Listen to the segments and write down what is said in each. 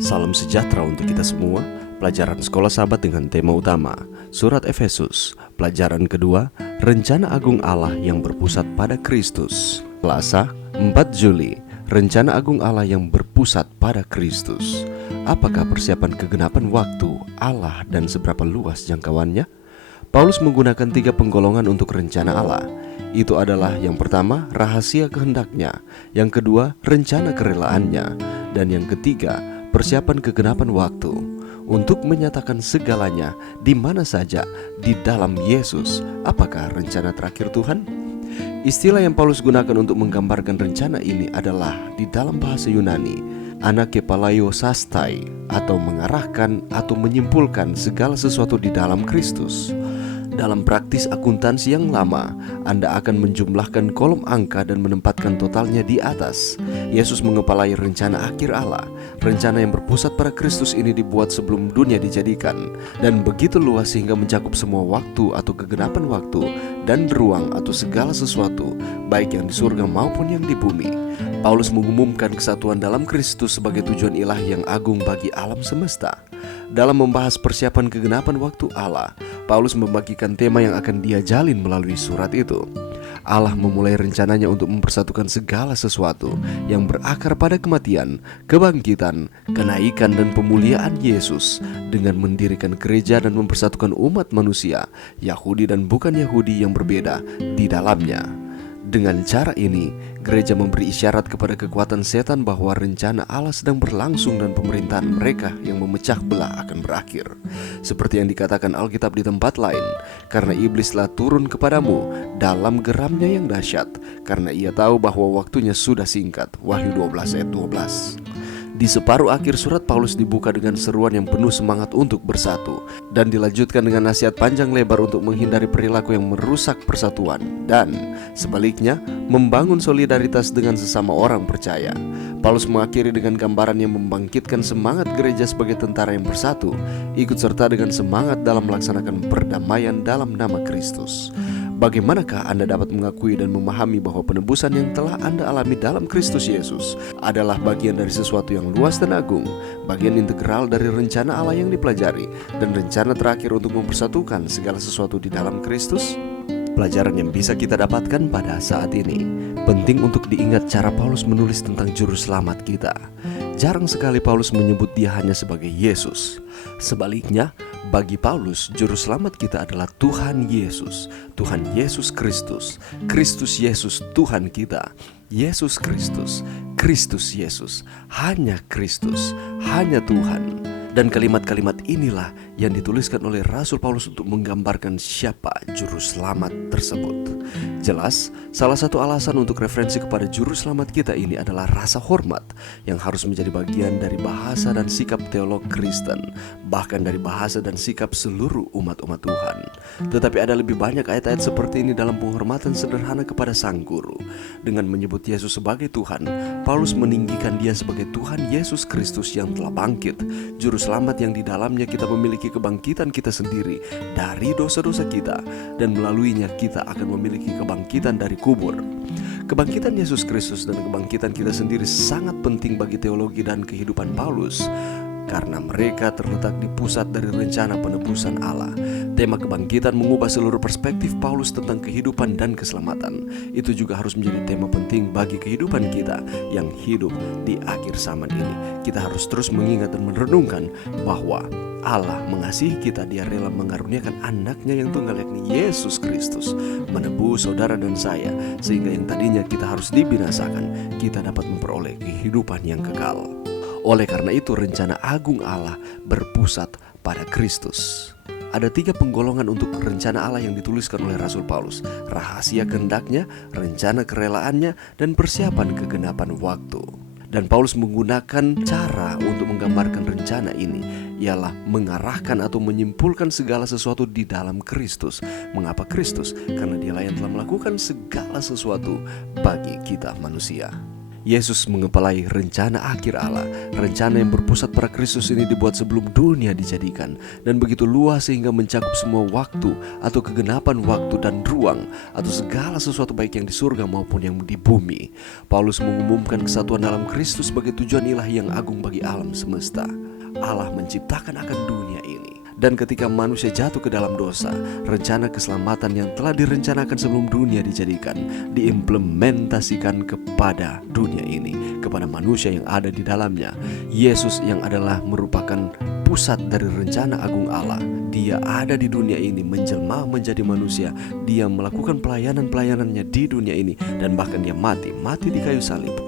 Salam sejahtera untuk kita semua. Pelajaran Sekolah Sahabat dengan tema utama Surat Efesus. Pelajaran kedua, Rencana Agung Allah yang berpusat pada Kristus. Selasa, 4 Juli. Rencana Agung Allah yang berpusat pada Kristus. Apakah persiapan kegenapan waktu Allah dan seberapa luas jangkauannya? Paulus menggunakan 3 penggolongan untuk rencana Allah. Itu adalah yang pertama, rahasia kehendaknya. Yang kedua, rencana kerelaannya. Dan yang ketiga, persiapan kegenapan waktu untuk menyatakan segalanya di mana saja di dalam Yesus. Apakah rencana terakhir Tuhan? Istilah yang Paulus gunakan untuk menggambarkan rencana ini adalah di dalam bahasa Yunani anakepalaiosastai, atau mengarahkan atau menyimpulkan segala sesuatu di dalam Kristus. Dalam praktis akuntansi yang lama, Anda akan menjumlahkan kolom angka dan menempatkan totalnya di atas. Yesus mengepalai rencana akhir Allah. Rencana yang berpusat pada Kristus ini dibuat sebelum dunia dijadikan, dan begitu luas sehingga mencakup semua waktu atau kegenapan waktu dan ruang atau segala sesuatu, baik yang di surga maupun yang di bumi. Paulus mengumumkan kesatuan dalam Kristus sebagai tujuan ilahi yang agung bagi alam semesta. Dalam membahas persiapan kegenapan waktu Allah, Paulus membagikan tema yang akan dia jalin melalui surat itu. Allah memulai rencananya untuk mempersatukan segala sesuatu yang berakar pada kematian, kebangkitan, kenaikan dan pemuliaan Yesus dengan mendirikan gereja dan mempersatukan umat manusia, Yahudi dan bukan Yahudi yang berbeda di dalamnya. Dengan cara ini, gereja memberi isyarat kepada kekuatan setan bahwa rencana Allah sedang berlangsung dan pemerintahan mereka yang memecah belah akan berakhir. Seperti yang dikatakan Alkitab di tempat lain, karena iblis telah turun kepadamu dalam geramnya yang dahsyat, karena ia tahu bahwa waktunya sudah singkat. Wahyu 12 ayat 12. Di separuh akhir surat, Paulus dibuka dengan seruan yang penuh semangat untuk bersatu, dan dilanjutkan dengan nasihat panjang lebar untuk menghindari perilaku yang merusak persatuan, dan sebaliknya membangun solidaritas dengan sesama orang percaya. Paulus mengakhiri dengan gambaran yang membangkitkan semangat gereja sebagai tentara yang bersatu, ikut serta dengan semangat dalam melaksanakan perdamaian dalam nama Kristus. Bagaimanakah Anda dapat mengakui dan memahami bahwa penebusan yang telah Anda alami dalam Kristus Yesus adalah bagian dari sesuatu yang luas dan agung, bagian integral dari rencana Allah yang dipelajari, dan rencana terakhir untuk mempersatukan segala sesuatu di dalam Kristus? Pelajaran yang bisa kita dapatkan pada saat ini. Penting untuk diingat cara Paulus menulis tentang juru selamat kita. Jarang sekali Paulus menyebut dia hanya sebagai Yesus. Sebaliknya, bagi Paulus, juru selamat kita adalah Tuhan Yesus, Tuhan Yesus Kristus, Kristus Yesus Tuhan kita, Yesus Kristus, Kristus Yesus, hanya Kristus, hanya Tuhan. Dan kalimat-kalimat inilah yang dituliskan oleh Rasul Paulus untuk menggambarkan siapa juru selamat tersebut. Jelas, salah satu alasan untuk referensi kepada juru selamat kita ini adalah rasa hormat yang harus menjadi bagian dari bahasa dan sikap teolog Kristen, bahkan dari bahasa dan sikap seluruh umat-umat Tuhan. Tetapi ada lebih banyak ayat-ayat seperti ini dalam penghormatan sederhana kepada Sang Guru. Dengan menyebut Yesus sebagai Tuhan, Paulus meninggikan dia sebagai Tuhan Yesus Kristus yang telah bangkit, juru selamat yang di dalamnya kita memiliki kebangkitan kita sendiri dari dosa-dosa kita, dan melaluinya kita akan memiliki kebangkitan dari kubur. Kebangkitan Yesus Kristus dan kebangkitan kita sendiri sangat penting bagi teologi dan kehidupan Paulus, karena mereka terletak di pusat dari rencana penebusan Allah. Tema kebangkitan mengubah seluruh perspektif Paulus tentang kehidupan dan keselamatan. Itu juga harus menjadi tema penting bagi kehidupan kita yang hidup di akhir zaman ini. Kita harus terus mengingat dan merenungkan bahwa Allah mengasihi kita. Dia rela mengaruniakan anaknya yang tunggal, yakni Yesus Kristus, menebus saudara dan saya, sehingga yang tadinya kita harus dibinasakan, kita dapat memperoleh kehidupan yang kekal. Oleh karena itu, rencana agung Allah berpusat pada Kristus. Ada 3 penggolongan untuk rencana Allah yang dituliskan oleh Rasul Paulus: rahasia kehendaknya, rencana kerelaannya, dan persiapan kegenapan waktu. Dan Paulus menggunakan cara untuk menggambarkan rencana ini, ialah mengarahkan atau menyimpulkan segala sesuatu di dalam Kristus. Mengapa Kristus? Karena Dialah yang telah melakukan segala sesuatu bagi kita manusia. Yesus mengepalai rencana akhir Allah. Rencana yang berpusat pada Kristus ini dibuat sebelum dunia dijadikan, dan begitu luas sehingga mencakup semua waktu atau kegenapan waktu dan ruang, atau segala sesuatu baik yang di surga maupun yang di bumi. Paulus mengumumkan kesatuan dalam Kristus sebagai tujuan ilahi yang agung bagi alam semesta. Allah menciptakan akan dunia ini. Dan ketika manusia jatuh ke dalam dosa, rencana keselamatan yang telah direncanakan sebelum dunia dijadikan, diimplementasikan kepada dunia ini, kepada manusia yang ada di dalamnya. Yesus yang adalah merupakan pusat dari rencana agung Allah. Dia ada di dunia ini, menjelma menjadi manusia. Dia melakukan pelayanan-pelayanannya di dunia ini, dan bahkan dia mati di kayu salib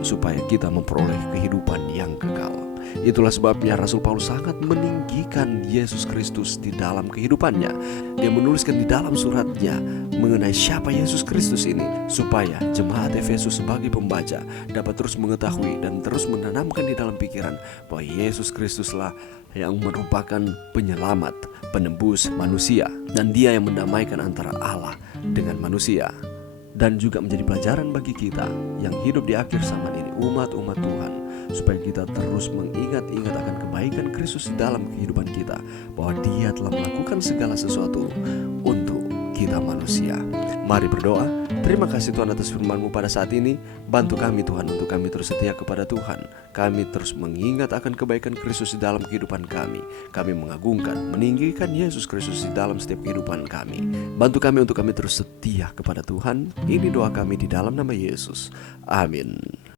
supaya kita memperoleh kehidupan yang kekal. Itulah sebabnya Rasul Paulus sangat meninggikan Yesus Kristus di dalam kehidupannya. Dia menuliskan di dalam suratnya mengenai siapa Yesus Kristus ini, supaya jemaat Efesus sebagai pembaca dapat terus mengetahui dan terus menanamkan di dalam pikiran bahwa Yesus Kristuslah yang merupakan penyelamat, penebus manusia, dan Dia yang mendamaikan antara Allah dengan manusia. Dan juga menjadi pelajaran bagi kita yang hidup di akhir zaman ini, umat-umat Tuhan, supaya kita terus mengingat-ingat akan kebaikan Kristus di dalam kehidupan kita, bahwa Dia telah melakukan segala sesuatu untuk kita manusia. Mari berdoa. Terima kasih Tuhan atas firman-Mu pada saat ini. Bantu kami Tuhan untuk kami terus setia kepada Tuhan. Kami terus mengingat akan kebaikan Kristus di dalam kehidupan kami. Kami mengagungkan, meninggikan Yesus Kristus di dalam setiap kehidupan kami. Bantu kami untuk kami terus setia kepada Tuhan. Ini doa kami di dalam nama Yesus. Amin.